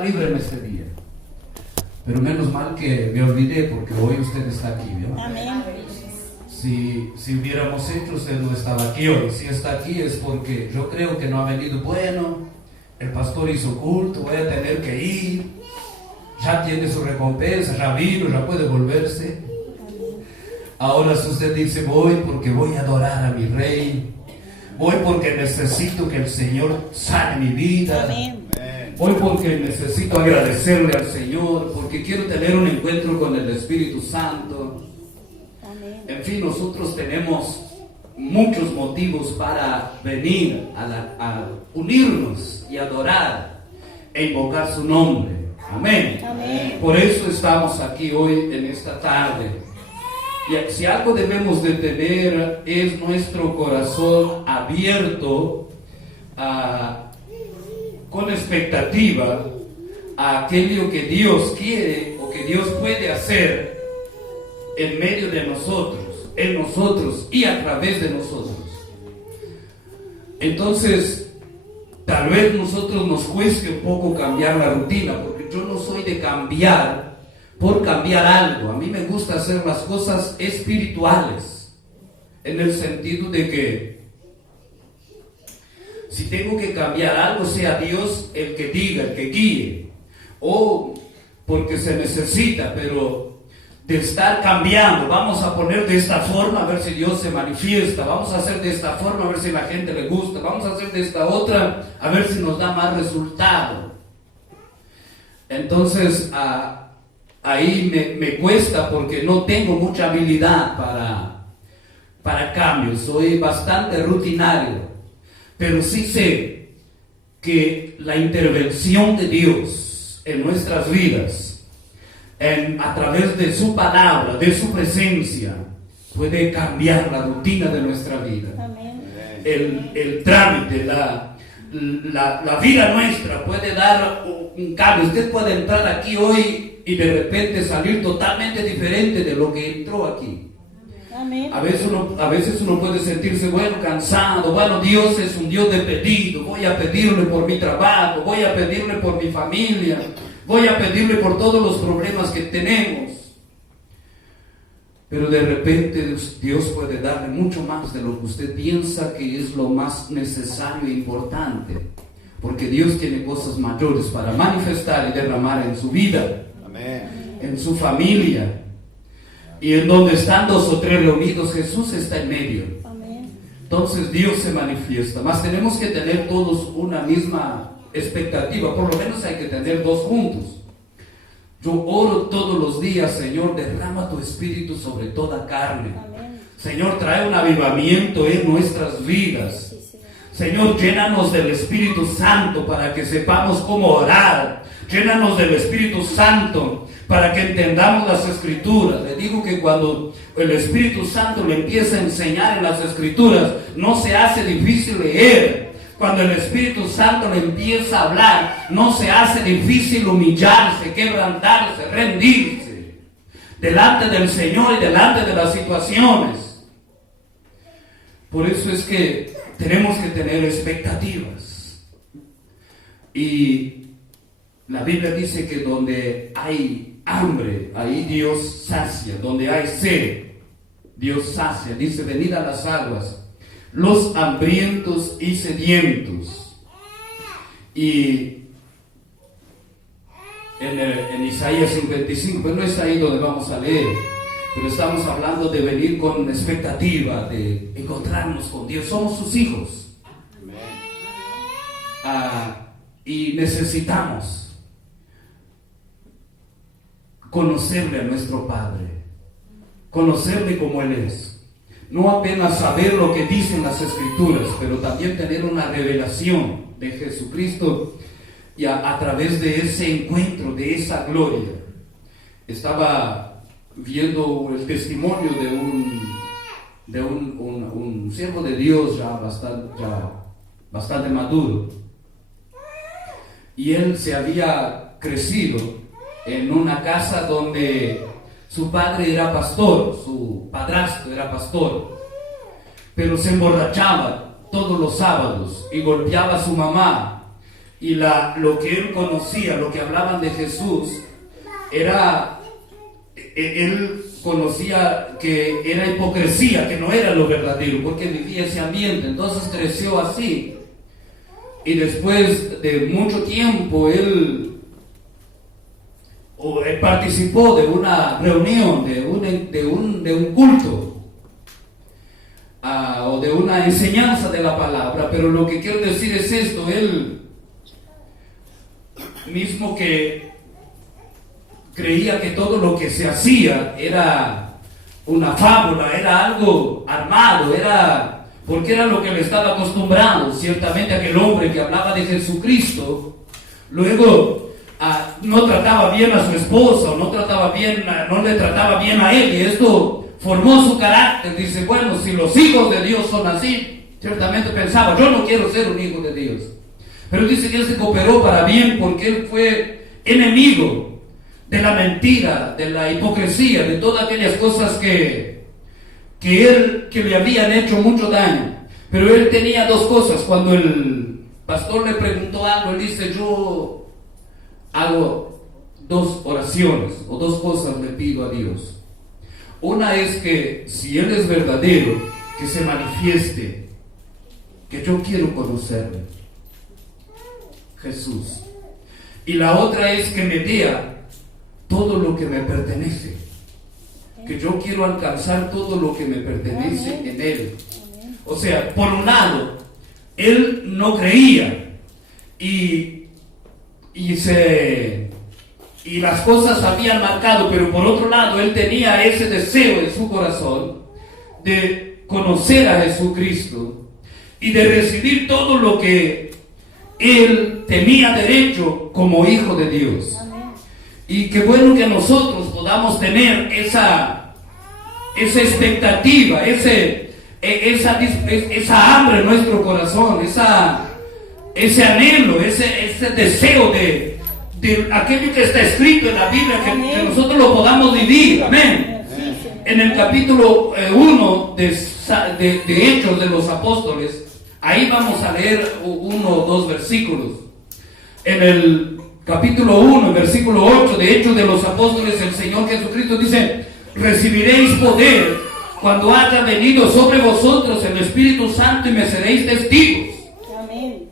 libre en este día. Pero menos mal que me olvidé, porque hoy usted está aquí, ¿no? Amén. Si hubiéramos hecho, usted no estaba aquí hoy. Si está aquí es porque yo creo que no ha venido. Bueno, el pastor hizo culto, voy a tener que ir. Ya tiene su recompensa, ya vino, ya puede volverse. Ahora si usted dice, voy porque voy a adorar a mi rey, voy porque necesito que el Señor sane mi vida. Amén. Hoy porque necesito agradecerle al Señor, porque quiero tener un encuentro con el Espíritu Santo. Amén. En fin, nosotros tenemos muchos motivos para venir a unirnos y adorar e invocar su nombre. Amén. Amén. Por eso estamos aquí hoy en esta tarde. Y si algo debemos de tener es nuestro corazón abierto con expectativa a aquello que Dios quiere o que Dios puede hacer en medio de nosotros, en nosotros y a través de nosotros. Entonces, tal vez nosotros nos cueste un poco cambiar la rutina, porque yo no soy de cambiar por cambiar algo. A mí me gusta hacer las cosas espirituales, en el sentido de que si tengo que cambiar algo, sea Dios el que diga, el que guíe, o porque se necesita, pero de estar cambiando, vamos a poner de esta forma a ver si Dios se manifiesta, vamos a hacer de esta forma a ver si a la gente le gusta, vamos a hacer de esta otra a ver si nos da más resultado. Entonces ahí me cuesta, porque no tengo mucha habilidad para cambios, soy bastante rutinario. Pero sí sé que la intervención de Dios en nuestras vidas, a través de su palabra, de su presencia, puede cambiar la rutina de nuestra vida. Amén. El trámite, la vida nuestra puede dar un cambio. Usted puede entrar aquí hoy y de repente salir totalmente diferente de lo que entró aquí. Amén. A veces uno puede sentirse, cansado. Dios es un Dios de pedido. Voy a pedirle por mi trabajo, voy a pedirle por mi familia, voy a pedirle por todos los problemas que tenemos. Pero de repente Dios puede darle mucho más de lo que usted piensa que es lo más necesario e importante. Porque Dios tiene cosas mayores para manifestar y derramar en su vida. Amén. En su familia. Y en donde están dos o tres reunidos, Jesús está en medio. Amén. Entonces Dios se manifiesta. Mas tenemos que tener todos una misma expectativa. Por lo menos hay que tener dos juntos. Yo oro todos los días, Señor, derrama tu espíritu sobre toda carne. Amén. Señor, trae un avivamiento en nuestras vidas. Sí, Señor. Señor, llénanos del Espíritu Santo para que sepamos cómo orar. Llénanos del Espíritu Santo para que entendamos las Escrituras. Le digo que cuando el Espíritu Santo le empieza a enseñar en las Escrituras, no se hace difícil leer. Cuando el Espíritu Santo le empieza a hablar, no se hace difícil humillarse, quebrantarse, rendirse delante del Señor y delante de las situaciones. Por eso es que tenemos que tener expectativas. Y la Biblia dice que donde hay hambre, ahí Dios sacia. Donde hay sed, Dios sacia. Dice, venid a las aguas, los hambrientos y sedientos. Y en Isaías 55, pues no es ahí donde vamos a leer, pero estamos hablando de venir con expectativa, de encontrarnos con Dios. Somos sus hijos. Y necesitamos conocerle a nuestro Padre, conocerle como Él es. No apenas saber lo que dicen las Escrituras, pero también tener una revelación de Jesucristo y a través de ese encuentro, de esa gloria. Estaba viendo el testimonio de un siervo de Dios ya bastante maduro, y él se había crecido en una casa donde su padre era pastor, su padrastro era pastor, pero se emborrachaba todos los sábados y golpeaba a su mamá Y lo que él conocía, lo que hablaban de Jesús, era, él conocía que era hipocresía, que no era lo verdadero, porque vivía ese ambiente. Entonces creció así. Y después de mucho tiempo, él participó de una reunión, de un culto, o de una enseñanza de la palabra. Pero lo que quiero decir es esto: él mismo que creía que todo lo que se hacía era una fábula, era algo armado, porque era lo que le estaba acostumbrado. Ciertamente aquel hombre que hablaba de Jesucristo, luego no trataba bien a su esposa, o no le trataba bien a él, y esto formó su carácter. Dice, bueno, si los hijos de Dios son así, ciertamente pensaba, yo no quiero ser un hijo de Dios. Pero dice que él se cooperó para bien, porque él fue enemigo de la mentira, de la hipocresía, de todas aquellas cosas que le habían hecho mucho daño. Pero él tenía dos cosas. Cuando el pastor le preguntó algo, él dice, yo hago dos oraciones, o dos cosas le pido a Dios. Una es que si Él es verdadero, que se manifieste, que yo quiero conocerle, Jesús. Y la otra es que me dé todo lo que me pertenece, que yo quiero alcanzar todo lo que me pertenece en Él. O sea, por un lado, él no creía y las cosas habían marcado, pero por otro lado, él tenía ese deseo en su corazón de conocer a Jesucristo y de recibir todo lo que él tenía derecho como hijo de Dios. Y qué bueno que nosotros podamos tener esa expectativa, esa hambre en nuestro corazón, ese anhelo, ese deseo de aquello que está escrito en la Biblia, que nosotros lo podamos vivir. Amén. En el capítulo 1 de Hechos de los Apóstoles, ahí vamos a leer 1 o 2 versículos. En el capítulo 1, versículo 8 de Hechos de los Apóstoles, el Señor Jesucristo dice, recibiréis poder cuando haya venido sobre vosotros el Espíritu Santo y me seréis testigos. Amén.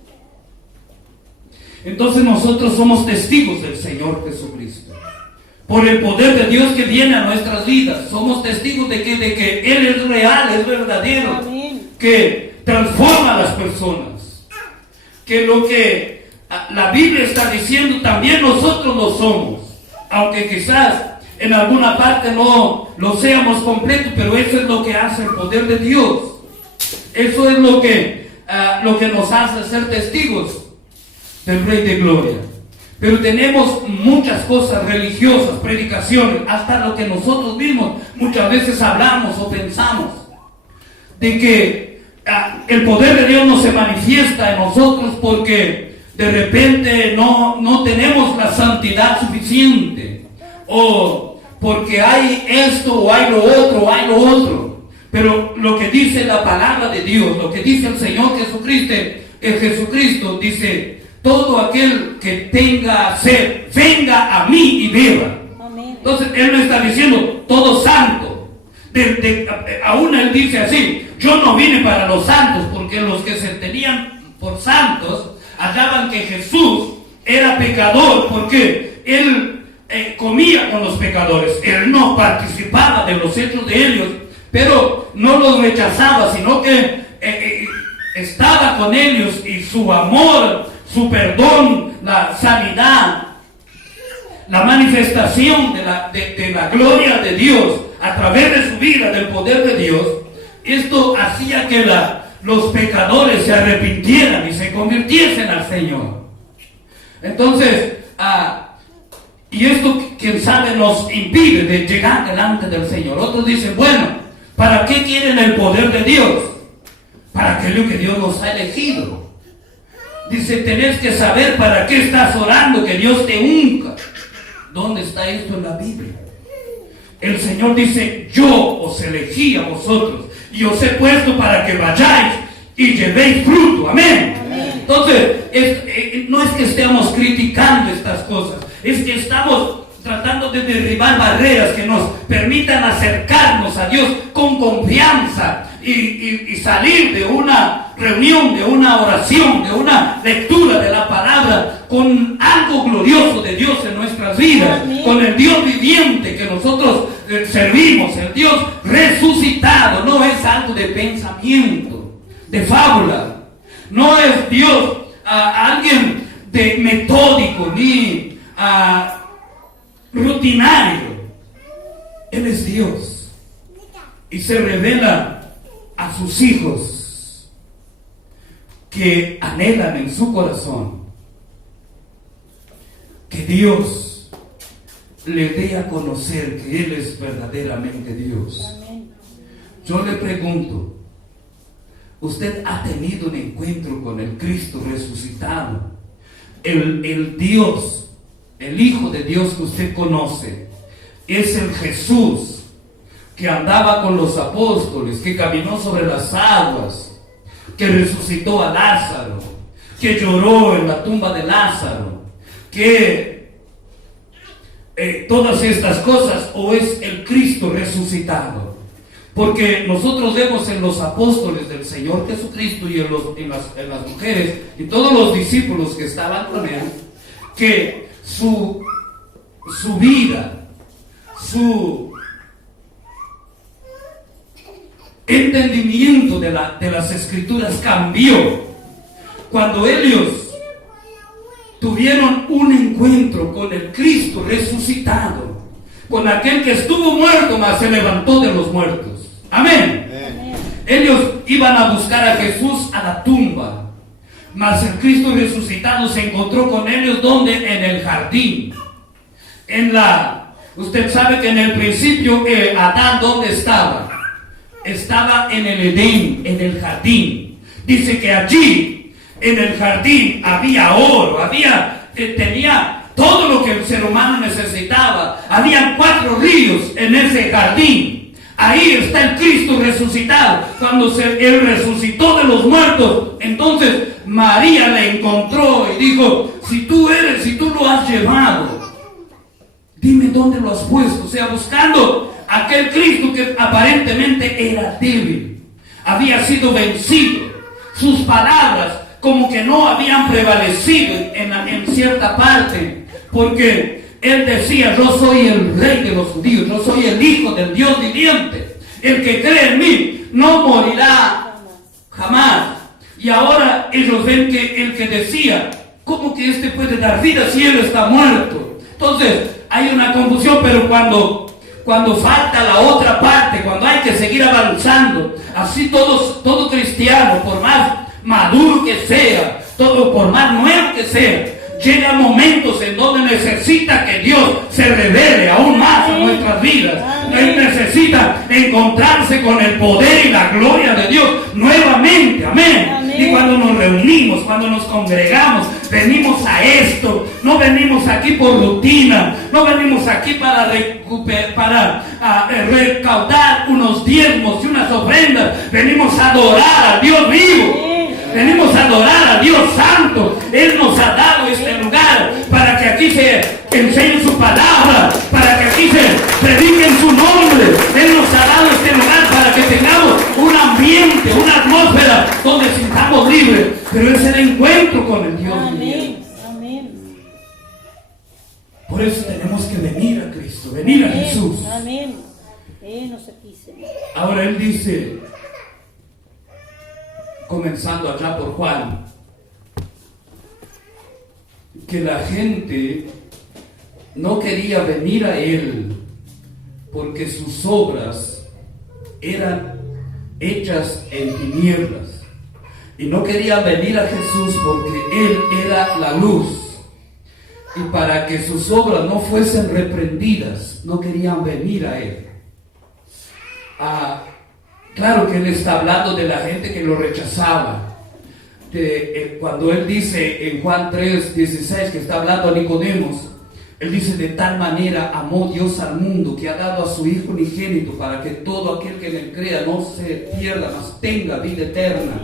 Entonces nosotros somos testigos del Señor Jesucristo. Por el poder de Dios que viene a nuestras vidas, somos testigos de que Él es real, es verdadero. Amén. Que transforma a las personas. Que lo que la Biblia está diciendo también nosotros lo somos. Aunque quizás en alguna parte no lo seamos completos, pero eso es lo que hace el poder de Dios. Eso es lo que nos hace ser testigos del Rey de Gloria. Pero tenemos muchas cosas religiosas, predicaciones, hasta lo que nosotros mismos muchas veces hablamos o pensamos, de que el poder de Dios no se manifiesta en nosotros porque de repente no tenemos la santidad suficiente, o porque hay esto, o hay lo otro, o hay lo otro. Pero lo que dice la palabra de Dios, lo que dice el Señor Jesucristo, dice, todo aquel que tenga sed, venga a mí y beba. Amén. Entonces Él me está diciendo, todo santo. Aún Él dice así, yo no vine para los santos, porque los que se tenían por santos hallaban que Jesús era pecador, porque Él comía con los pecadores. Él no participaba de los hechos de ellos, pero no los rechazaba, sino que estaba con ellos, y su amor, su perdón, la sanidad, la manifestación de la gloria de Dios a través de su vida, del poder de Dios, esto hacía que los pecadores se arrepintieran y se convirtiesen al Señor. Entonces, y esto, quién sabe, nos impide de llegar delante del Señor. Otros dicen, bueno, ¿para qué quieren el poder de Dios? Para aquello que Dios nos ha elegido. Dice, tenés que saber para qué estás orando, que Dios te unja. ¿Dónde está esto en la Biblia? El Señor dice, yo os elegí a vosotros y os he puesto para que vayáis y llevéis fruto. Amén. Amén. Entonces, no es que estemos criticando estas cosas, es que estamos tratando de derribar barreras que nos permitan acercarnos a Dios con confianza y salir de una reunión, de una oración, de una lectura de la palabra con algo glorioso de Dios en nuestras vidas. Amén. Con el Dios viviente que nosotros servimos, el Dios resucitado. No es algo de pensamiento, de fábula, no es Dios alguien de metódico ni rutinario. Él es Dios y se revela a sus hijos que anhelan en su corazón que Dios le dé a conocer que Él es verdaderamente Dios. Yo le pregunto, ¿usted ha tenido un encuentro con el Cristo resucitado? El Dios, el Hijo de Dios que usted conoce, es el Jesús que andaba con los apóstoles, que caminó sobre las aguas, que resucitó a Lázaro, que lloró en la tumba de Lázaro, que todas estas cosas, o es el Cristo resucitado. Porque nosotros vemos en los apóstoles del Señor Jesucristo y en las mujeres y todos los discípulos que estaban con Él, que su vida, su entendimiento de las Escrituras cambió cuando ellos tuvieron un encuentro con el Cristo resucitado, con aquel que estuvo muerto mas se levantó de los muertos. Amén. Amén. Ellos iban a buscar a Jesús a la tumba, mas el Cristo resucitado se encontró con ellos donde en el jardín. Usted sabe que en el principio Adán, ¿dónde estaba? Estaba en el Edén, en el jardín. Dice que allí en el jardín había oro, tenía todo lo que el ser humano necesitaba. Habían 4 ríos en ese jardín. Ahí está el Cristo resucitado. Cuando Él resucitó de los muertos, entonces María le encontró y dijo: si tú lo has llevado, dime dónde lo has puesto. O sea, buscando aquel Cristo que aparentemente era débil, había sido vencido. Sus palabras como que no habían prevalecido en cierta parte, porque Él decía: yo soy el Rey de los judíos, yo soy el Hijo del Dios viviente. El que cree en mí no morirá jamás. Y ahora ellos ven que el que decía: ¿cómo que este puede dar vida si él está muerto? Entonces hay una confusión, pero cuando falta la otra parte, cuando hay que seguir avanzando, así todo cristiano, por más maduro que sea, todo por más nuevo que sea, llega momentos en donde necesita que Dios se revele aún más a nuestras vidas. Él necesita encontrarse con el poder y la gloria de Dios nuevamente. Amén. Y cuando nos reunimos, cuando nos congregamos, venimos a esto. No venimos aquí por rutina, no venimos aquí para recaudar unos diezmos y unas ofrendas. Venimos a adorar al Dios vivo. Venimos a adorar a Dios Santo. Él nos ha dado este lugar para que aquí se enseñe su palabra, para que aquí se predique en su nombre. Él nos ha dado este lugar para que tengamos un ambiente, una atmósfera donde sintamos libres. Pero es el encuentro con el Dios. Amén. Amén. Por eso tenemos que venir a Cristo, venir a Jesús. Amén. Venos aquí, Señor. Ahora Él dice, comenzando allá por Juan, que la gente no quería venir a Él porque sus obras eran hechas en tinieblas, y no querían venir a Jesús porque Él era la luz, y para que sus obras no fuesen reprendidas, no querían venir a Él. Claro que Él está hablando de la gente que lo rechazaba. Cuando Él dice en Juan 3:16, que está hablando a Nicodemos, Él dice: de tal manera amó Dios al mundo, que ha dado a su Hijo unigénito, para que todo aquel que en Él crea no se pierda, mas tenga vida eterna.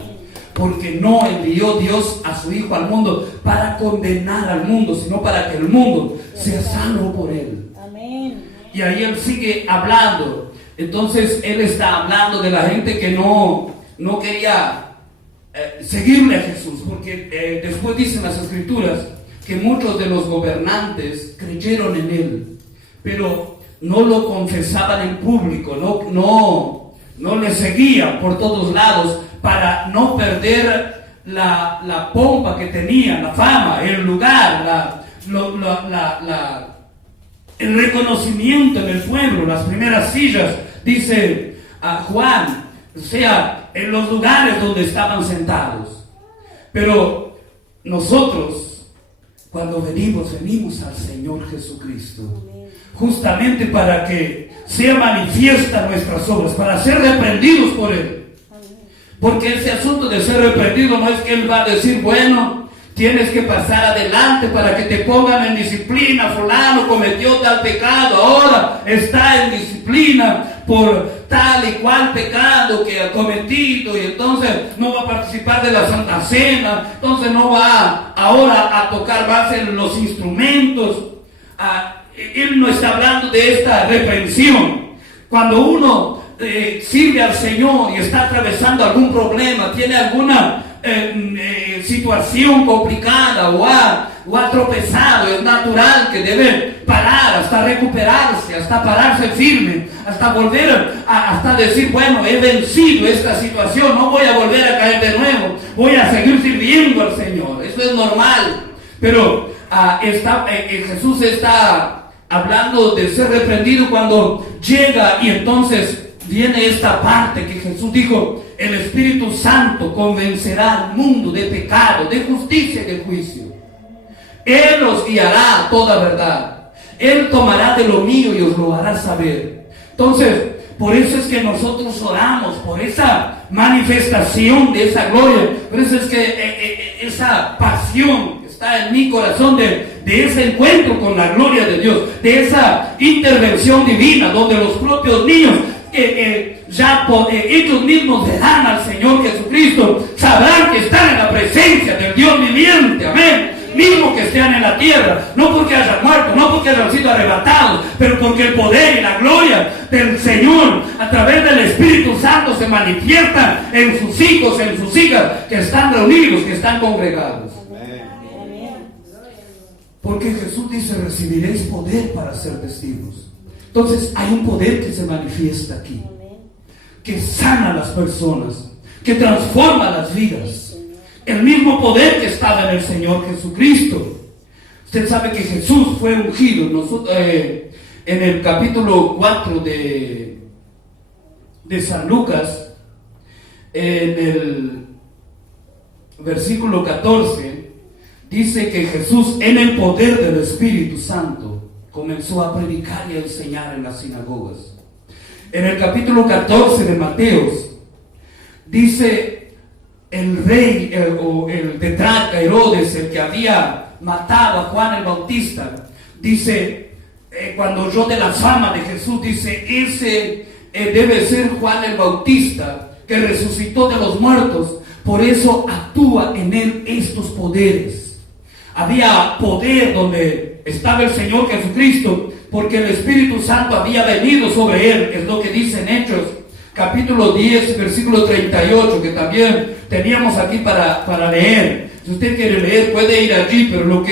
porque no envió Dios a su Hijo al mundo para condenar al mundo, sino para que el mundo sea salvo por Él. Amén. Y ahí Él sigue hablando. Entonces Él está hablando de la gente que no quería seguirle a Jesús, porque después dicen las Escrituras que muchos de los gobernantes creyeron en Él, pero no lo confesaban en público, no le seguían por todos lados para no perder la pompa que tenía, la fama, el lugar, el reconocimiento en el pueblo, las primeras sillas, dice a Juan, o sea, en los lugares donde estaban sentados. Pero nosotros, cuando venimos al Señor Jesucristo, justamente para que sea manifiesta nuestras obras, para ser reprendidos por Él. Porque ese asunto de ser reprendido no es que Él va a decir, bueno, tienes que pasar adelante para que te pongan en disciplina, fulano cometió tal pecado, ahora está en disciplina por tal y cual pecado que ha cometido, y entonces no va a participar de la Santa Cena, entonces no va ahora a tocar base en los instrumentos. Él no está hablando de esta reprensión. Cuando uno sirve al Señor y está atravesando algún problema, tiene alguna situación complicada o ha tropezado, es natural que debe parar hasta recuperarse, hasta pararse firme, hasta volver hasta decir, bueno, he vencido esta situación, no voy a volver a caer de nuevo, voy a seguir sirviendo al Señor. Eso es normal. Pero Jesús está hablando de ser reprendido cuando llega, y entonces viene esta parte que Jesús dijo: el Espíritu Santo convencerá al mundo de pecado, de justicia y de juicio. Él os guiará a toda verdad. Él tomará de lo mío y os lo hará saber. Entonces, por eso es que nosotros oramos por esa manifestación de esa gloria. Por eso es que esa pasión está en mi corazón de ese encuentro con la gloria de Dios, de esa intervención divina, donde los propios niños ellos mismos verán al Señor Jesucristo, sabrán que están en la presencia del Dios viviente, amén, mismo que estén en la tierra, no porque hayan muerto, no porque hayan sido arrebatados, pero porque el poder y la gloria del Señor a través del Espíritu Santo se manifiesta en sus hijos, en sus hijas, que están reunidos, que están congregados. Porque Jesús dice: recibiréis poder para ser testigos. Entonces hay un poder que se manifiesta aquí, que sana a las personas, que transforma las vidas. El mismo poder que estaba en el Señor Jesucristo. Usted sabe que Jesús fue ungido. En el capítulo 4 de San Lucas, en el versículo 14, dice que Jesús, en el poder del Espíritu Santo, comenzó a predicar y a enseñar en las sinagogas. En el capítulo 14 de Mateos, dice el rey el tetrarca Herodes, el que había matado a Juan el Bautista, dice, cuando oyó de la fama de Jesús, dice: ese debe ser Juan el Bautista, que resucitó de los muertos, por eso actúa en él estos poderes. Había poder donde estaba el Señor Jesucristo, porque el Espíritu Santo había venido sobre él. Es lo que dice en Hechos capítulo 10 versículo 38, que también teníamos aquí para leer. Si usted quiere leer, puede ir allí, pero lo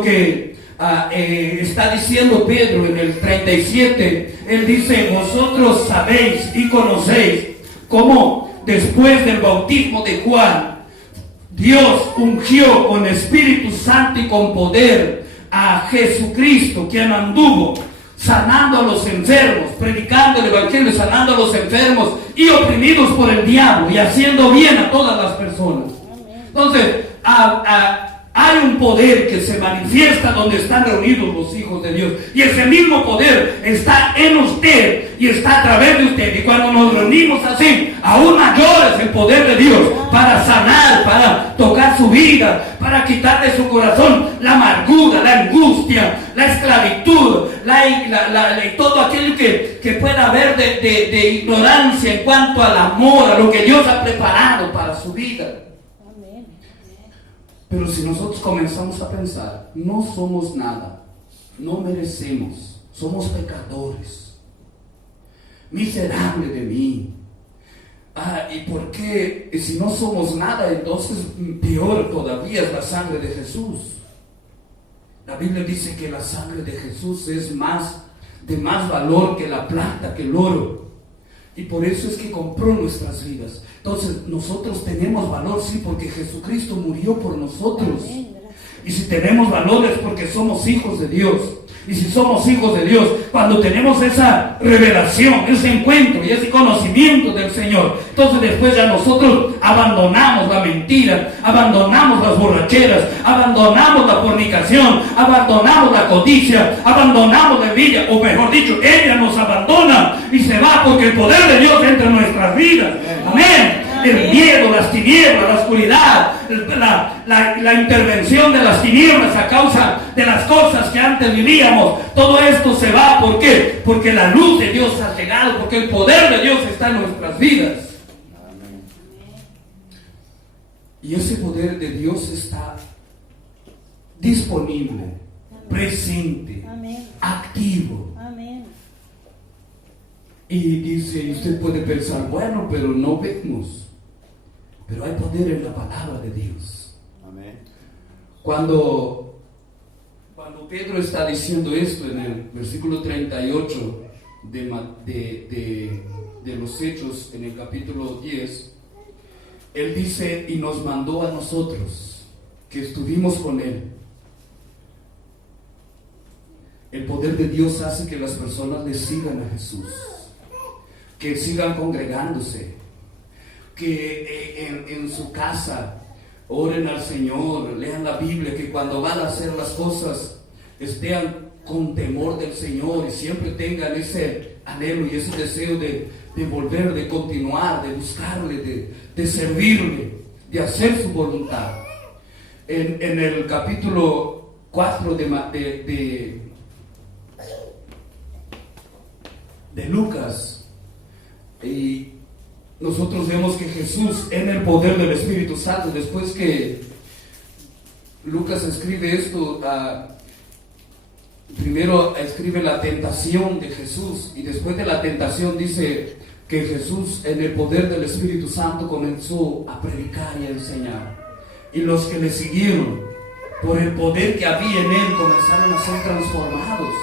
que está diciendo Pedro en el 37, él dice: vosotros sabéis y conocéis cómo después del bautismo de Juan, Dios ungió con Espíritu Santo y con poder a Jesucristo, quien anduvo sanando a los enfermos, predicando el Evangelio, sanando a los enfermos y oprimidos por el diablo, y haciendo bien a todas las personas. Entonces, hay un poder que se manifiesta donde están reunidos los hijos de Dios, y ese mismo poder está en usted y está a través de usted. Y cuando nos reunimos así, aún mayor es el poder de Dios para sanar, para tocar su vida, para quitar de su corazón la amargura, la angustia, la esclavitud, todo aquello que pueda haber de ignorancia en cuanto al amor, a lo que Dios ha preparado para su vida. Pero si nosotros comenzamos a pensar, no somos nada, no merecemos, somos pecadores, miserable de mí. ¿Y por qué? Si no somos nada, entonces peor todavía es la sangre de Jesús. La Biblia dice que la sangre de Jesús es de más valor que la plata, que el oro. Y por eso es que compró nuestras vidas. Entonces nosotros tenemos valor, sí, porque Jesucristo murió por nosotros. Y si tenemos valor es porque somos hijos de Dios. Y si somos hijos de Dios, cuando tenemos esa revelación, ese encuentro y ese conocimiento del Señor, entonces después ya nosotros abandonamos la mentira, abandonamos las borracheras, abandonamos la fornicación, abandonamos la codicia, abandonamos la envidia, o mejor dicho, ella nos abandona y se va porque el poder de Dios entra en nuestras vidas. Amén. El miedo, las tinieblas, la oscuridad, la intervención de las tinieblas a causa de las cosas que antes vivíamos, todo esto se va. ¿Por qué? Porque la luz de Dios ha llegado, porque el poder de Dios está en nuestras vidas. Y ese poder de Dios está disponible, presente, activo. Y dice, usted puede pensar, bueno, pero no vemos. Pero hay poder en la palabra de Dios. Amén. Cuando Pedro está diciendo esto en el versículo 38 de los Hechos, en el capítulo 10, él dice, y nos mandó a nosotros, que estuvimos con él. El poder de Dios hace que las personas le sigan a Jesús, que sigan congregándose, que en su casa oren al Señor, lean la Biblia, que cuando van a hacer las cosas estén con temor del Señor y siempre tengan ese anhelo y ese deseo de volver, de continuar, de buscarle, de servirle, de hacer su voluntad. En el capítulo 4 de Lucas, y nosotros vemos que Jesús, en el poder del Espíritu Santo, después que Lucas escribe esto, primero escribe la tentación de Jesús, y después de la tentación dice que Jesús, en el poder del Espíritu Santo, comenzó a predicar y a enseñar, y los que le siguieron, por el poder que había en él, comenzaron a ser transformados.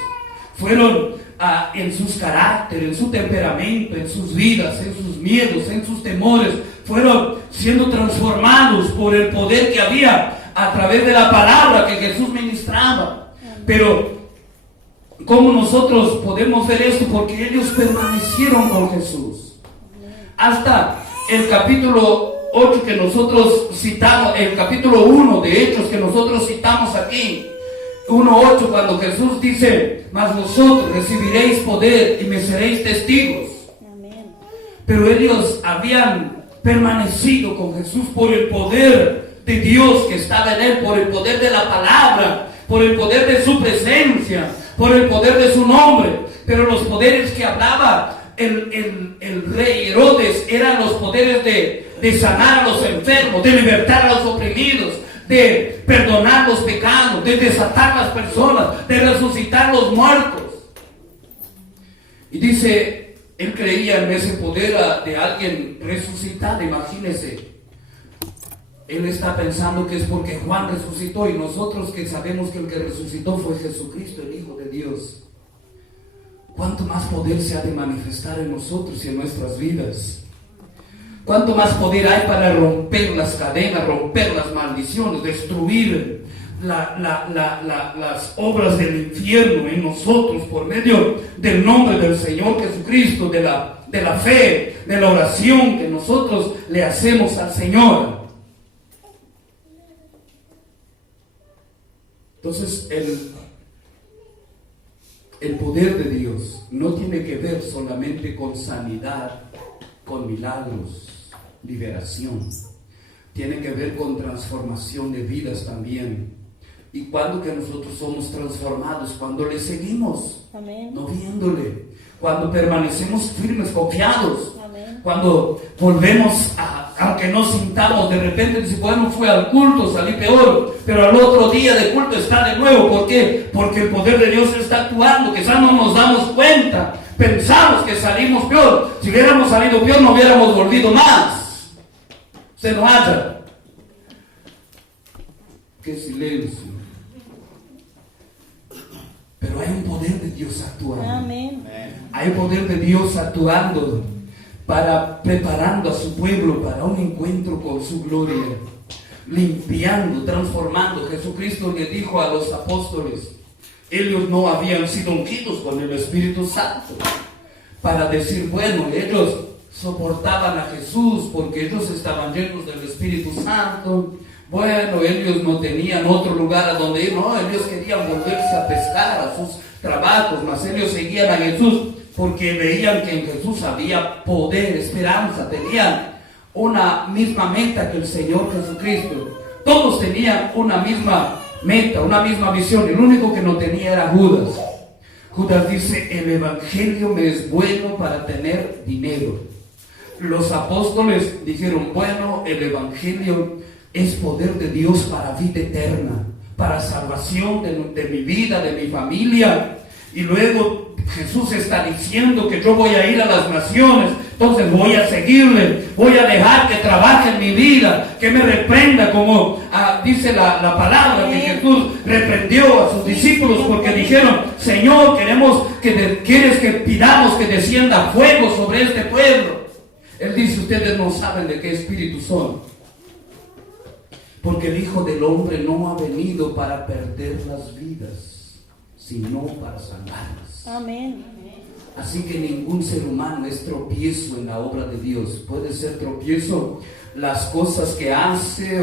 Fueron en sus caracteres, en su temperamento, en sus vidas, en sus miedos, en sus temores, fueron siendo transformados por el poder que había a través de la palabra que Jesús ministraba. Pero ¿cómo nosotros podemos ver esto? Porque ellos permanecieron con Jesús hasta el capítulo 8 que nosotros citamos, el capítulo 1 de Hechos que nosotros citamos aquí, 1:8, cuando Jesús dice, mas vosotros recibiréis poder y me seréis testigos. Amén. Pero ellos habían permanecido con Jesús por el poder de Dios que estaba en él, por el poder de la palabra, por el poder de su presencia, por el poder de su nombre. Pero los poderes que hablaba el rey Herodes eran los poderes de sanar a los enfermos, de libertar a los oprimidos, de perdonar los pecados, de desatar las personas, de resucitar los muertos. Y dice, él creía en ese poder de alguien resucitado. Imagínese, él está pensando que es porque Juan resucitó, y nosotros que sabemos que el que resucitó fue Jesucristo, el Hijo de Dios. ¿Cuánto más poder se ha de manifestar en nosotros y en nuestras vidas? ¿Cuánto más poder hay para romper las cadenas, romper las maldiciones, destruir las obras del infierno en nosotros por medio del nombre del Señor Jesucristo, de la fe, de la oración que nosotros le hacemos al Señor? Entonces el poder de Dios no tiene que ver solamente con sanidad, con milagros, liberación. Tiene que ver con transformación de vidas también. ¿Y cuándo que nosotros somos transformados? Cuando le seguimos. Amén. No viéndole. Cuando permanecemos firmes, confiados. Amén. Cuando volvemos a aunque no sintamos, de repente si bueno, fue al culto, salí peor, pero al otro día de culto está de nuevo. ¿Por qué? Porque el poder de Dios está actuando, quizás no nos damos cuenta, pensamos que salimos peor. Si hubiéramos salido peor no hubiéramos volvido más. Se nos halla. Qué silencio. Pero hay un poder de Dios actuando. Amén. Hay poder de Dios actuando, preparando a su pueblo para un encuentro con su gloria, limpiando, transformando. Jesucristo le dijo a los apóstoles, ellos no habían sido ungidos con el Espíritu Santo, para decir, bueno, ellos soportaban a Jesús porque ellos estaban llenos del Espíritu Santo. Bueno, ellos no tenían otro lugar a donde ir, no, ellos querían volverse a pescar a sus trabajos, mas ellos seguían a Jesús porque veían que en Jesús había poder, esperanza, tenían una misma meta que el Señor Jesucristo. Todos tenían una misma meta, una misma visión. El único que no tenía era Judas. Judas dice, el evangelio me es bueno para tener dinero. Los apóstoles dijeron, bueno, el evangelio es poder de Dios para vida eterna, para salvación de mi vida, de mi familia. Y luego Jesús está diciendo que yo voy a ir a las naciones, entonces voy a seguirle, voy a dejar que trabaje en mi vida, que me reprenda, como dice la palabra, que Jesús reprendió a sus discípulos porque dijeron, Señor, quieres que pidamos que descienda fuego sobre este pueblo. Él dice, ustedes no saben de qué espíritu son, porque el Hijo del Hombre no ha venido para perder las vidas, sino para salvarlas. Amén. Así que ningún ser humano es tropiezo en la obra de Dios. Puede ser tropiezo las cosas que hace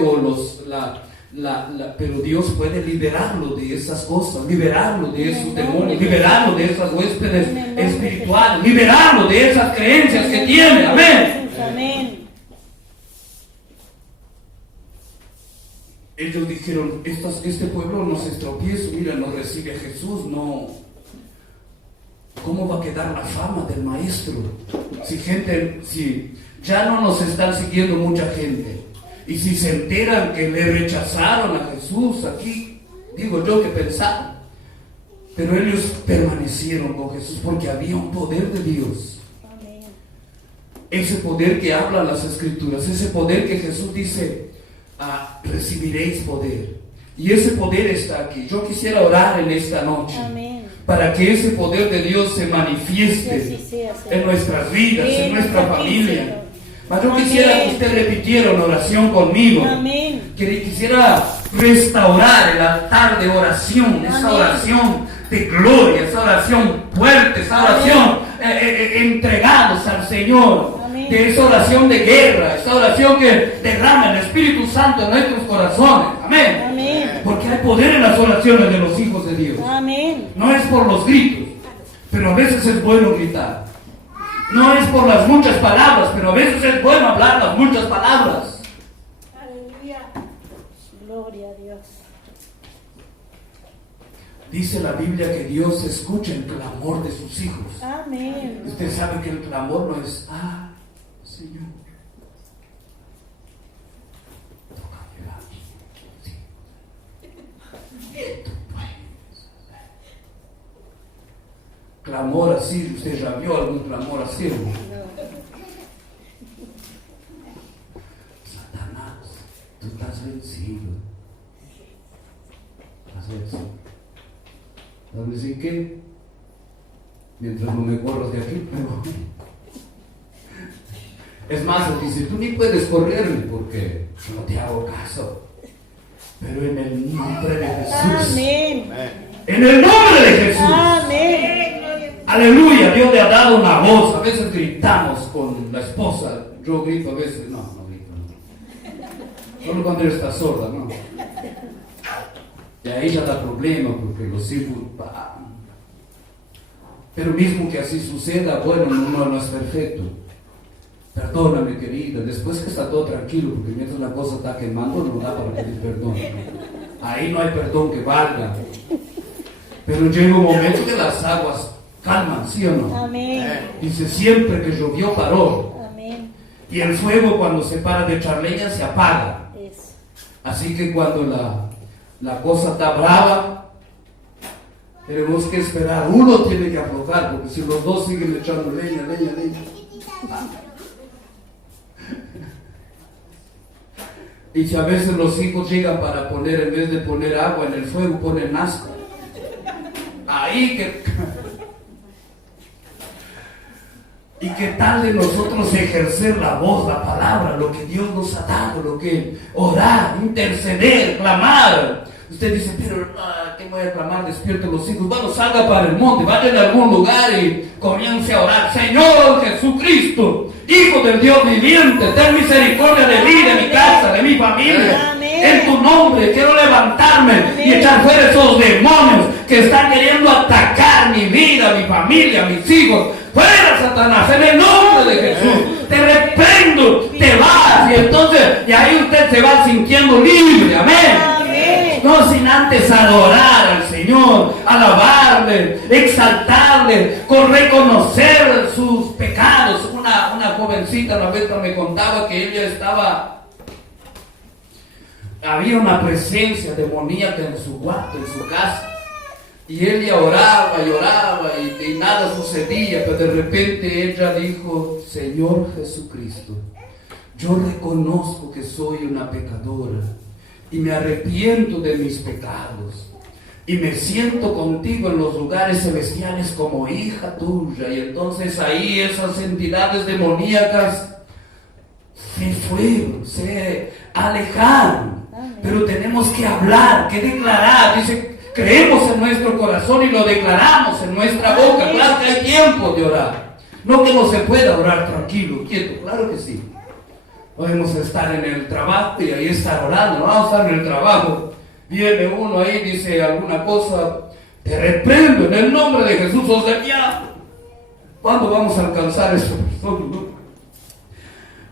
pero Dios puede liberarlo de esas cosas, liberarlo de esos demonios, liberarlo de esas huéspedes espirituales, liberarlo de esas creencias que tiene. Amén. Amén. Ellos dijeron, este pueblo nos es tropiezo, mira, nos recibe Jesús, no. ¿Cómo va a quedar la fama del maestro? Si ya no nos están siguiendo mucha gente, y si se enteran que le rechazaron a Jesús, aquí digo yo que pensaron, pero ellos permanecieron con Jesús porque había un poder de Dios. Amén. Ese poder que hablan las Escrituras, ese poder que Jesús dice, recibiréis poder. Y ese poder está aquí. Yo quisiera orar en esta noche. Amén. Para que ese poder de Dios se manifieste en nuestras vidas, en nuestra familia. Mas yo quisiera que usted repitiera una oración conmigo. Amén. Que quisiera restaurar el altar de oración, esa oración de gloria, esa oración fuerte, esa oración entregados al Señor. De esa oración de guerra, esa oración que derrama el Espíritu Santo en nuestros corazones. Amén. Amén. Porque hay poder en las oraciones de los hijos de Dios. Amén. No es por los gritos, pero a veces es bueno gritar. No es por las muchas palabras, pero a veces es bueno hablar las muchas palabras. Aleluya. Gloria a Dios. Dice la Biblia que Dios escucha el clamor de sus hijos. Amén. Usted sabe que el clamor no es, Señor, tócame la vida. Tú puedes. Clamor así, usted ya vio algún clamor así. Satanás, tú estás vencido. ¿Estás vencido? ¿Sabes en qué? Mientras no me corras de aquí, pero... Es más, él dice, tú ni puedes correrme porque no te hago caso. Pero en el nombre de Jesús. Amén. En el nombre de Jesús. Amén. Aleluya, Dios le ha dado una voz. A veces gritamos con la esposa. Yo grito a veces, no grito. No. Solo cuando ella está sorda, no. Y ahí ya da problema porque los hijos... Pero mismo que así suceda, bueno, no es perfecto. Perdóname, querida, después que está todo tranquilo, porque mientras la cosa está quemando, no da para pedir perdón. Ahí no hay perdón que valga. Pero llega un momento que las aguas calman, ¿sí o no? Amén. Dice, siempre que llovió paró. Amén. Y el fuego cuando se para de echar leña se apaga. Eso. Así que cuando la cosa está brava, tenemos que esperar. Uno tiene que aflojar, porque si los dos siguen echando leña. Y si a veces los hijos llegan para poner, en vez de poner agua en el fuego, ponen asco. Ahí que... ¿Y qué tal de nosotros ejercer la voz, la palabra, lo que Dios nos ha dado, lo que orar, interceder, clamar? Usted dice, pero ¿qué voy a clamar? Despierte los hijos. Bueno, salga para el monte, vaya a algún lugar y comience a orar. Señor Jesucristo, Hijo del Dios viviente, ten misericordia de mí, de mi casa, de mi familia. Amén. En tu nombre quiero levantarme y echar fuera esos demonios que están queriendo atacar mi vida, mi familia, mis hijos. Fuera, Satanás, en el nombre de Jesús. Te reprendo, te vas. Y entonces, y ahí usted se va sintiendo libre. Amén. No sin antes adorar al Señor, alabarle, exaltarle, con reconocer sus pecados. Una jovencita una vez me contaba que ella había una presencia demoníaca en su cuarto, en su casa. Y ella oraba y oraba y nada sucedía, pero de repente ella dijo, Señor Jesucristo, yo reconozco que soy una pecadora y me arrepiento de mis pecados y me siento contigo en los lugares celestiales como hija tuya. Y entonces ahí esas entidades demoníacas se fueron, se alejaron. Pero tenemos que hablar, que declarar. Dice, creemos en nuestro corazón y lo declaramos en nuestra boca. Claro que hay tiempo de orar. No que no se pueda orar tranquilo, quieto, claro que sí. Podemos estar en el trabajo y ahí estar orando. No vamos a estar en el trabajo. Viene uno ahí, dice alguna cosa, te reprendo en el nombre de Jesús, sos del diablo. ¿Cuándo vamos a alcanzar eso?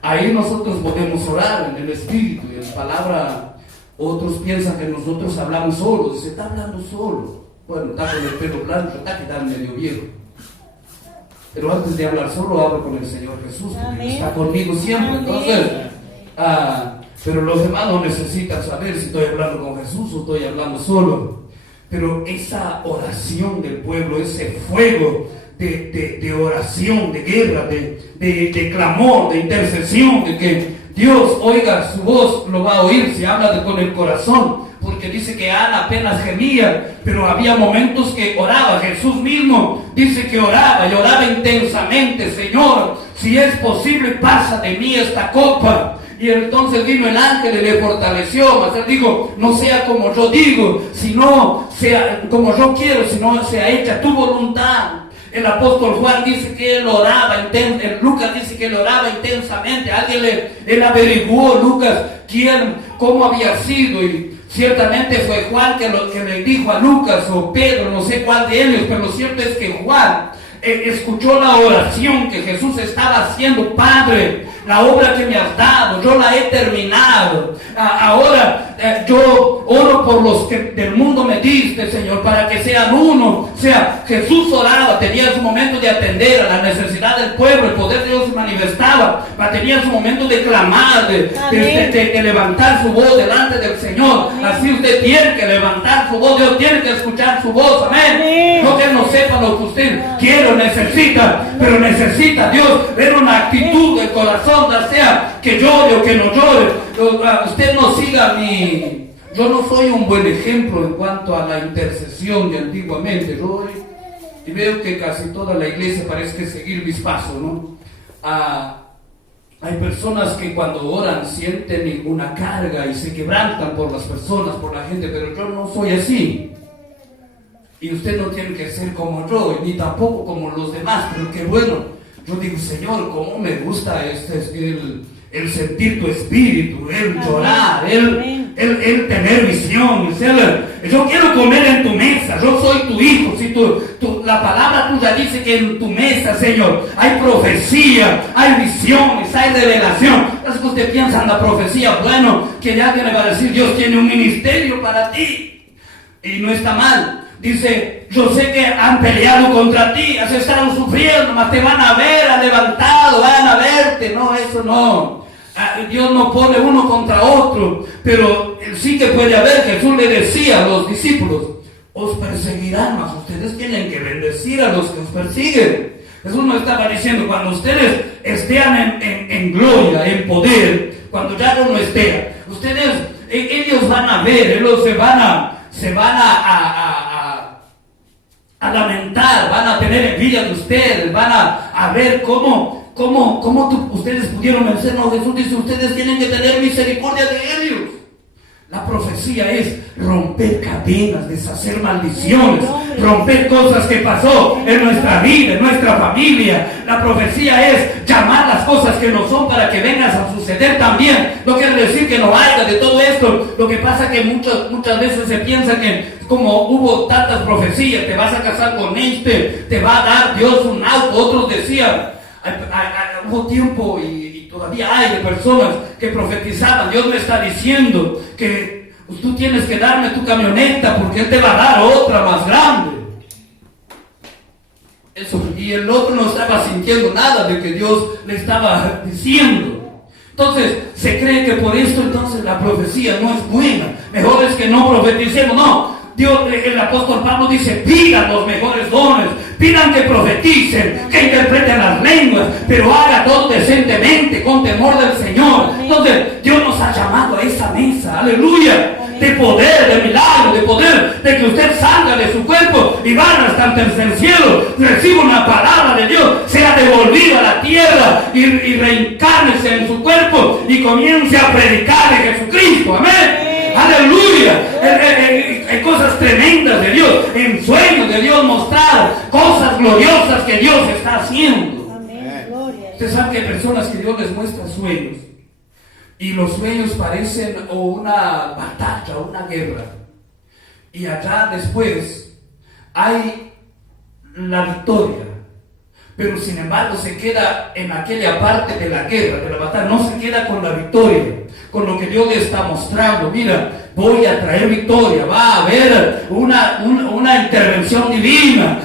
Ahí nosotros podemos orar en el Espíritu y en palabra. Otros piensan que nosotros hablamos solos. Se está hablando solo. Bueno, está con el pelo blanco, está quedando medio viejo. Pero antes de hablar solo, hablo con el Señor Jesús, porque está conmigo siempre. Entonces, pero los demás no necesitan saber si estoy hablando con Jesús o estoy hablando solo. Pero esa oración del pueblo, ese fuego de oración, de guerra, de clamor, de intercesión, de que Dios oiga su voz, lo va a oír si habla con el corazón, porque dice que Ana apenas gemía, pero había momentos que oraba. Jesús mismo dice que oraba y oraba intensamente. Señor, si es posible, pasa de mí esta copa. Y entonces vino el ángel y le fortaleció. Mas él dijo, no sea como yo digo, sino sea como yo quiero, sino sea hecha tu voluntad. El apóstol Juan dice que él oraba, Lucas dice que él oraba intensamente. Él averiguó, Lucas, cómo había sido, y ciertamente fue Juan que le dijo a Lucas o Pedro, no sé cuál de ellos, pero lo cierto es que Juan escuchó la oración que Jesús estaba haciendo. Padre, la obra que me has dado, yo la he terminado. Ahora yo oro por los que del mundo me diste, Señor, para que sean uno. O sea, Jesús oraba, tenía su momento de atender a la necesidad del pueblo, el poder de Dios se manifestaba, tenía su momento de clamar, de levantar su voz delante del Señor. Amén. Así usted tiene que levantar su voz, Dios tiene que escuchar su voz. Amén. Amén. No que no sepa lo que usted quiere o necesita, pero necesita Dios ver una actitud del corazón, ya sea que llore o que no llore. Usted no siga yo no soy un buen ejemplo en cuanto a la intercesión de antiguamente. Y veo que casi toda la iglesia parece que seguir mis pasos, ¿no? Hay personas que cuando oran sienten una carga y se quebrantan por las personas, por la gente, pero yo no soy así. Y usted no tiene que ser como yo, ni tampoco como los demás, pero qué bueno. Yo digo, Señor, cómo me gusta el sentir tu espíritu, el llorar, el tener visión. Yo quiero comer en tu mesa, yo soy tu hijo. Si la palabra tuya dice que en tu mesa, Señor, hay profecía, hay visiones, hay revelación. Es que usted piensa en la profecía, bueno, que ya le va a decir, Dios tiene un ministerio para ti. Y no está mal. Dice, yo sé que han peleado contra ti, has estado sufriendo, mas te van a ver, han levantado, van a verte. No, eso no. Dios no pone uno contra otro, pero sí que puede haber. Jesús le decía a los discípulos, os perseguirán, mas ustedes tienen que bendecir a los que os persiguen. Jesús no estaba diciendo, cuando ustedes estén en gloria, en poder, cuando ya no estén, ustedes, ellos van a ver, ellos se van a lamentar, van a tener envidia de ustedes, van a ver cómo ustedes pudieron vencer. No, Jesús dice, ustedes tienen que tener misericordia de ellos. La profecía es romper cadenas, deshacer maldiciones, romper cosas que pasó en nuestra vida, en nuestra familia. La profecía es llamar las cosas que no son para que vengan a suceder también. No quiere decir que no haya de todo esto. Lo que pasa es que muchas veces se piensa que como hubo tantas profecías, te vas a casar con este, te va a dar Dios un auto. Otros decían, hubo tiempo y todavía hay de personas que profetizaban, Dios me está diciendo que tú tienes que darme tu camioneta porque Él te va a dar otra más grande. Eso, y el otro no estaba sintiendo nada de que Dios le estaba diciendo. Entonces se cree que por esto entonces la profecía no es buena, mejor es que no profeticemos. No, Dios, el apóstol Pablo dice, pidan los mejores dones, pidan que profeticen, que interpreten las lenguas, pero haga todo decentemente, con temor del Señor. Entonces Dios nos ha llamado a esa mesa, aleluya, de poder, de milagro, de poder, de que usted salga de su cuerpo y vaya hasta el tercer cielo, reciba una palabra de Dios, sea devolvido a la tierra y reencárnese en su cuerpo y comience a predicar de Jesucristo, amén. Aleluya, en cosas tremendas de Dios, en sueños de Dios, mostrar cosas gloriosas que Dios está haciendo. Amén. Gloria. Usted sabe que hay personas que Dios les muestra sueños y los sueños parecen una batalla, una guerra, y allá después hay la victoria, pero sin embargo se queda en aquella parte de la guerra, de la batalla, no se queda con la victoria, con lo que Dios le está mostrando. Mira, voy a traer victoria, va a haber una intervención divina,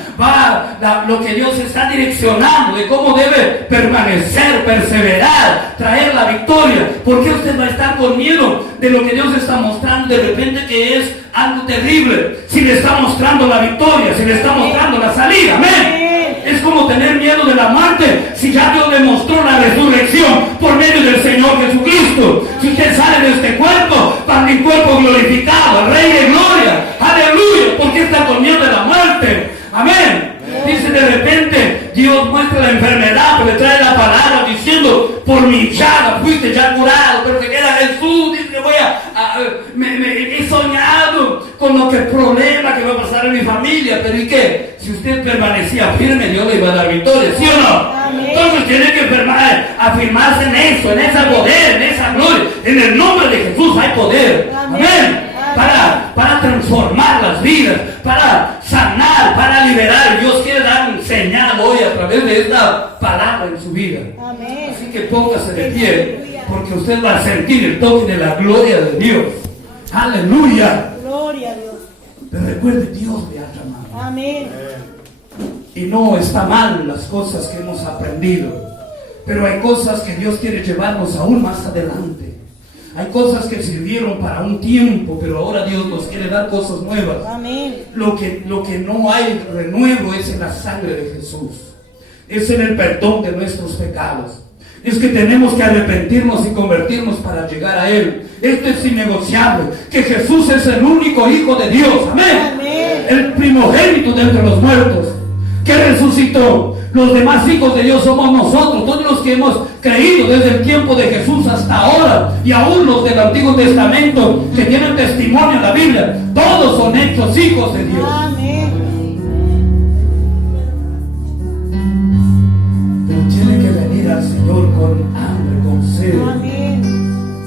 lo que Dios está direccionando de cómo debe permanecer, perseverar, traer la victoria. ¿Por qué usted va a estar con miedo de lo que Dios está mostrando de repente que es algo terrible? Si le está mostrando la victoria, si le está mostrando la salida, amén. Es como tener miedo de la muerte si ya Dios demostró la resurrección por medio del Señor Jesucristo. Si usted sale de este cuerpo, para mi cuerpo glorificado, el Rey de Gloria, aleluya. ¿Por qué está con miedo de la muerte? Amén. Dice, de repente Dios muestra la enfermedad, pero le trae la palabra diciendo, por mi llaga fuiste ya curado, pero que era Jesús. Dice que he soñado con lo que el problema que va a pasar en mi familia, pero ¿y qué? Si usted permanecía firme, Dios le iba a dar victoria, ¿sí o no? Amén. Entonces tiene que afirmarse en eso, en ese poder, en esa gloria. En el nombre de Jesús hay poder. Amén. Para transformar las vidas, para sanar, para liberar. Dios quiere dar un señal hoy a través de esta palabra en su vida. Amén. Así que póngase de pie, porque usted va a sentir el toque de la gloria de Dios. Aleluya. Gloria a Dios. Pero recuerde, Dios le ha llamado. Amén. Y no está mal las cosas que hemos aprendido, pero hay cosas que Dios quiere llevarnos aún más adelante. Hay cosas que sirvieron para un tiempo, pero ahora Dios nos quiere dar cosas nuevas. Amén. Lo que no hay renuevo es en la sangre de Jesús. Es en el perdón de nuestros pecados. Es que tenemos que arrepentirnos y convertirnos para llegar a Él. Esto es innegociable, que Jesús es el único Hijo de Dios. Amén. Amén. El primogénito de entre los muertos, que resucitó. Los demás hijos de Dios somos nosotros, todos los que hemos creído desde el tiempo de Jesús hasta ahora, y aún los del Antiguo Testamento que tienen testimonio en la Biblia, todos son hechos hijos de Dios. Amén. Pero tiene que venir al Señor con hambre, con sed. Amén.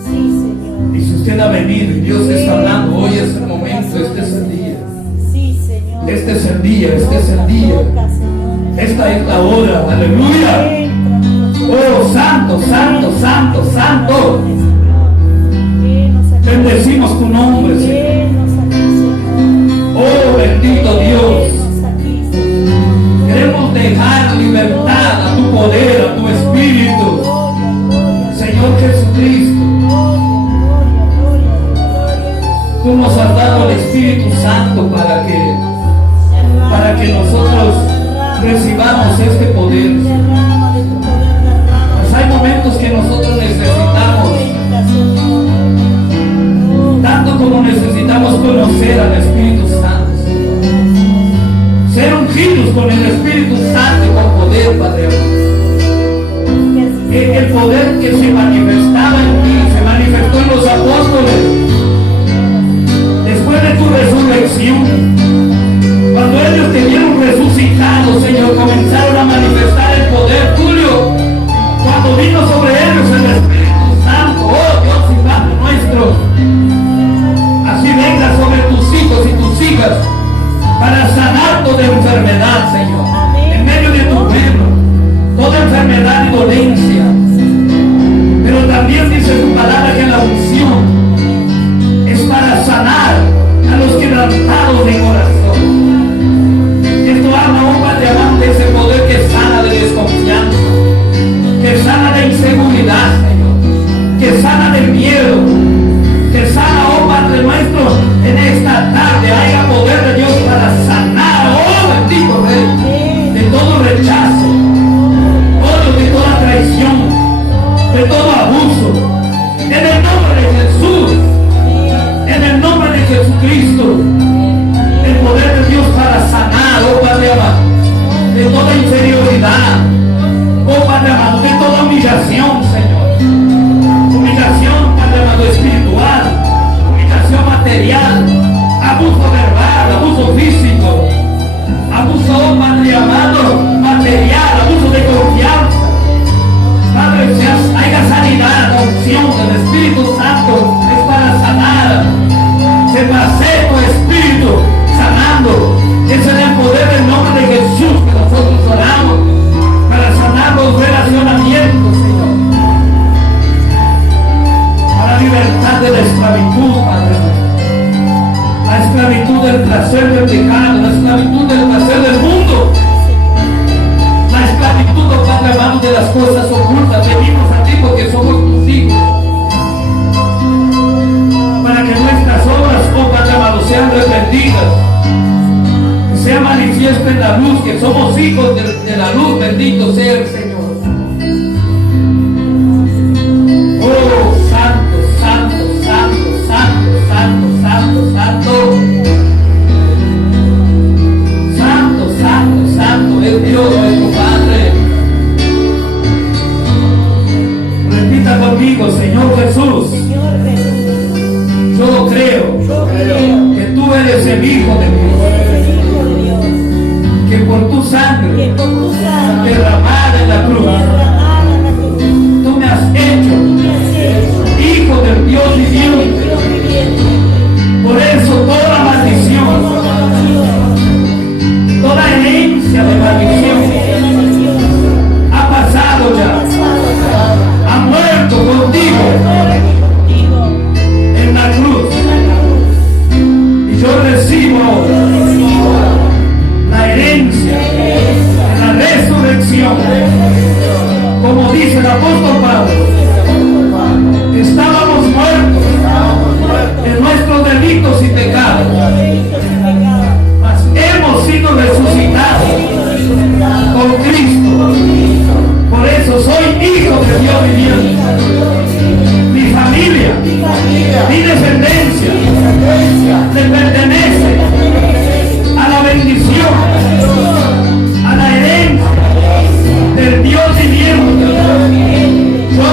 Sí, Señor. Y si usted ha venido y Dios está hablando, hoy es el momento, este es el día. Sí, Señor. Este es el día, este es el día. Toca, Señor. Esta es la hora, aleluya. Oh, santo, santo, santo, santo. Bendecimos tu nombre, Señor. Oh, bendito Dios. necesitamos este poder. Derrama de tu poder, derrama. Pues hay momentos que nosotros necesitamos, Venga, Señor. tanto como necesitamos conocer al Espíritu Santo, ser ungidos con el Espíritu Santo y con poder, Padre amado. El poder que se manifestaba en ti, se manifestó en los apóstoles después de tu resurrección. Cuando ellos te vieron resucitado, Señor, comenzaron a manifestar el poder tuyo. Cuando vino sobre ellos el Espíritu Santo, oh Dios y Padre nuestro, así venga sobre tus hijos y tus hijas para sanar toda enfermedad, Señor, en medio de tu pueblo, toda enfermedad y dolencia. Pero también dice tu palabra que la unción es para sanar a los quebrantados de corazón. Esto habla, oh Padre amado, de ese poder que sana de desconfianza, que sana de inseguridad, Señor, que sana del miedo, que sana, oh Padre nuestro, en esta tarde haya poder de Dios para sanar, oh bendito Rey, de todo rechazo, de toda traición, de todo abuso, en el nombre de Jesús, en el nombre de Jesucristo, el poder de Dios para sanar, oh Padre amado, de toda inferioridad, oh Padre amado, de toda humillación, Señor, humillación, Padre amado, espiritual, humillación material, abuso verbal, abuso físico, abuso, oh Padre amado, material, abuso de confianza. Padre, haya sanidad, la unción del Espíritu Santo es para sanar. Se pasee tu Espíritu sanando. Es en el poder del nombre de Jesús que nosotros oramos para sanar los relacionamientos, Señor. Para libertad de la esclavitud, Padre. La esclavitud del placer del pecado, la esclavitud del placer del mundo. La esclavitud, oh Padre amado, de las cosas ocultas. Venimos a ti porque somos tus hijos. Para que nuestras obras, oh Padre amado, sean reprendidas. Que sea manifiesto en la luz, que somos hijos de la luz. Bendito sea el Señor. Oh, santo, santo, santo, santo, santo, santo, santo. Santo, santo, santo es Dios nuestro Padre. Repita conmigo, Señor Jesús, Señor Jesús, yo creo yo creo que tú eres el Hijo de Dios, eres el Hijo de Dios, que por tu que sangre por tu sangre derramada en la cruz, derramada en la cruz, tú me has hecho me has hecho Hijo del Dios viviente. Dios viviente. Por eso toda maldición, toda herencia de maldición ha pasado ya, ha muerto contigo en la cruz. Y yo recibo ahora la herencia de la resurrección. Como dice el apóstol Pablo, estábamos muertos en nuestros delitos y pecados, mas hemos sido resucitados con Cristo. Por eso soy hijo de Dios viviente. Mi familia, mi descendencia le pertenece a la bendición, a la herencia del Dios viviente. Yo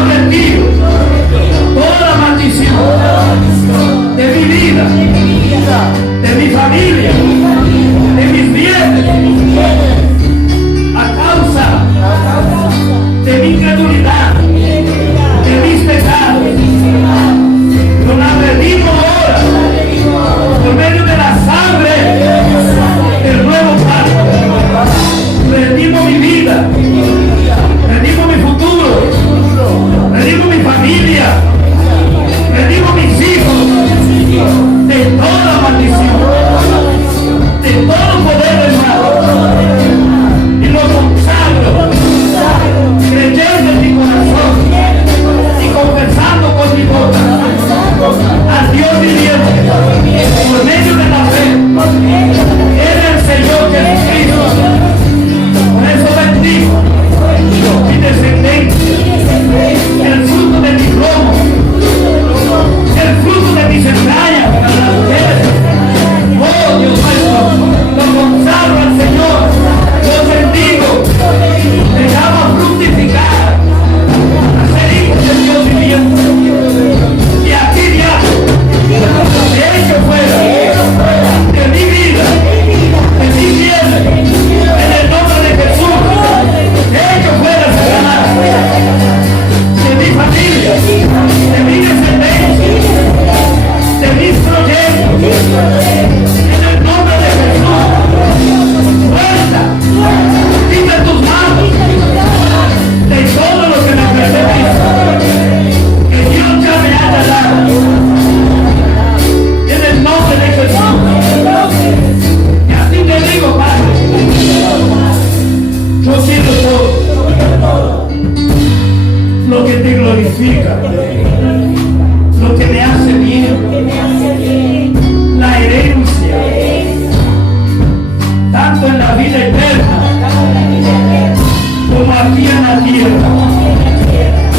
aquí en la tierra.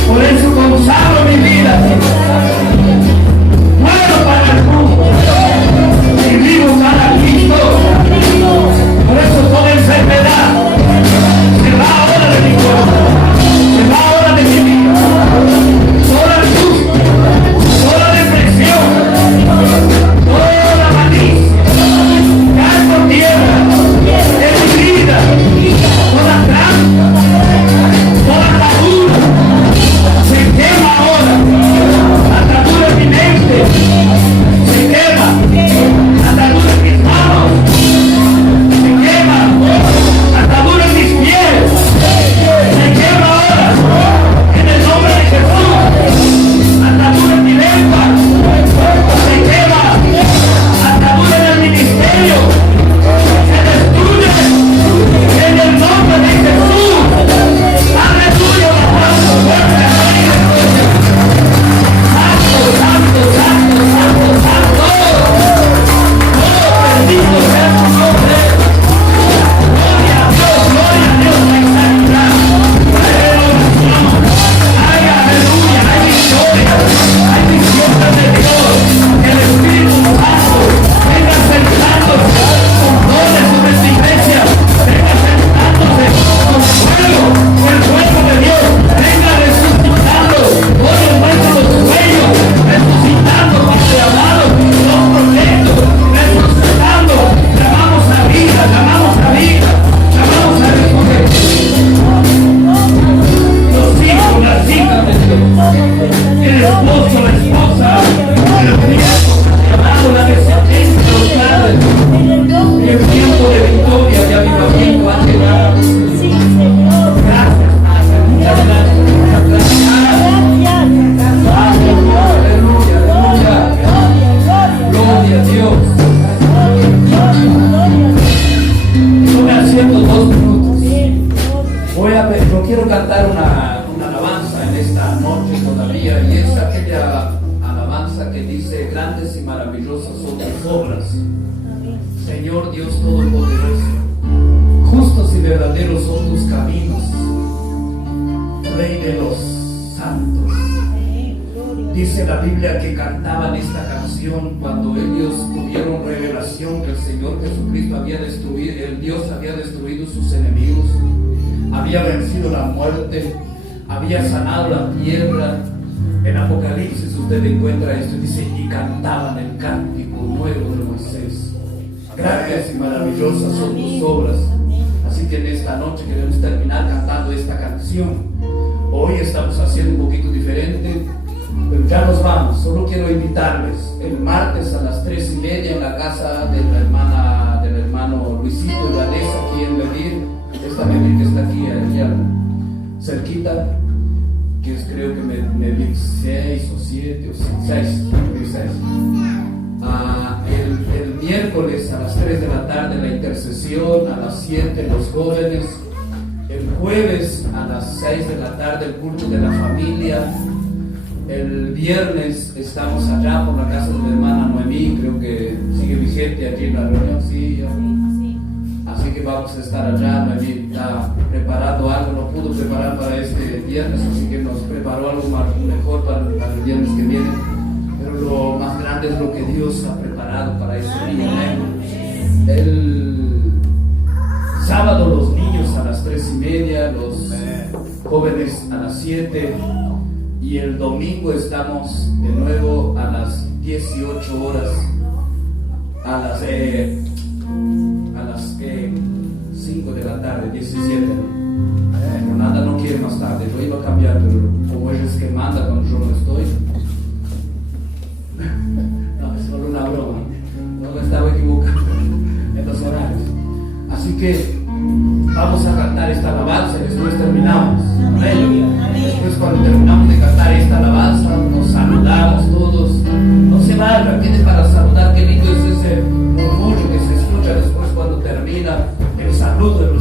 Por eso consagro mi vida. Muero para el mundo y vivo para Cristo. Por eso toda enfermedad se va ahora de mi cuerpo, se va ahora de mi vida. Toda angustia, toda depresión, toda malicia, cae por tierra en mi vida. Toda trampa, toda atadura se quema ahora. Atadura en mi mente se quema. Atadura en mis manos se quema. Atadura en mis pies se quema ahora. En el nombre de Jesús. Atadura en mi lengua se quema. Atadura en el ministerio se destruye. En el nombre de Jesús. Aleluya. Santo, santo, santo, santo, santo. Oh, bendito sea tu nombre. Gloria a Dios, la sanidad. Hay aleluya, hay victoria, hay victoria de Dios. Que el Espíritu Santo venga sentándose con dones sobre esta iglesia. Venga sentándose con fuego, el fuego de Dios. Venga resucitando todo el muerto de los sueños, resucitando, Padre amado, los proyectos, resucitando. Llamamos a vida, llamamos a vida, llamamos a resurrección. Los hijos, las hijas de Dios, el esposo, la esposa, el nieto, llamando la descendencia de los padres. El tiempo de victoria, de avivamiento ha llegado. Gracias, Padre, muchas gracias, muchas gracias. Aleluya, aleluya. Gloria a Dios. Yo me asiento 2 minutos. Yo quiero cantar una alabanza en esta noche todavía, y es aquella alabanza que dice: grandes y maravillosas son tus obras, Señor Dios Todopoderoso. Justos y verdaderos son tus caminos, Rey de los santos. Dice la Biblia que cantaban esta canción cuando ellos tuvieron revelación que el Señor Jesucristo había destruido, el Dios había destruido sus enemigos, había vencido la muerte, había sanado la tierra. En Apocalipsis usted encuentra esto, dice: y cantaban el cántico nuevo de Moisés. Grandes y maravillosas son tus obras. Así que en esta noche queremos terminar cantando esta canción. Hoy estamos haciendo un poquito diferente, pero ya nos vamos. Solo quiero invitarles el martes a las 3:30 en la casa de del hermano Luisito y Vanessa, aquí en Medir. Esta Medir que está aquí allá cerquita, que es creo que Medir 6 o 7 o 6. El miércoles a las 3 de la tarde la intercesión, a las 7 los jóvenes. El jueves a las 6 de la tarde el culto de la familia. El viernes estamos allá por la casa de la hermana Noemí, creo que sigue vigente allí en la reunión, sí. Así que vamos a estar allá. Noemí está preparando algo, no pudo preparar para este viernes, así que nos preparó algo mejor para el viernes que viene. Pero lo más grande es lo que Dios ha preparado para ese día. El sábado los niños a las 3:30, los jóvenes a las 7, y el domingo estamos de nuevo a las 18 horas, a las 5 de la tarde, 17. Nada no quiere más tarde, yo iba a cambiar, pero como ella es que manda cuando yo no estoy. No, es solo una broma, no estaba equivocado en los horarios. Así que vamos a cantar esta alabanza y después terminamos. Amén. Después, cuando terminamos de cantar esta alabanza, nos saludamos todos. No se vaya, tienes para saludar. Qué lindo es ese murmullo que se escucha después cuando termina el saludo.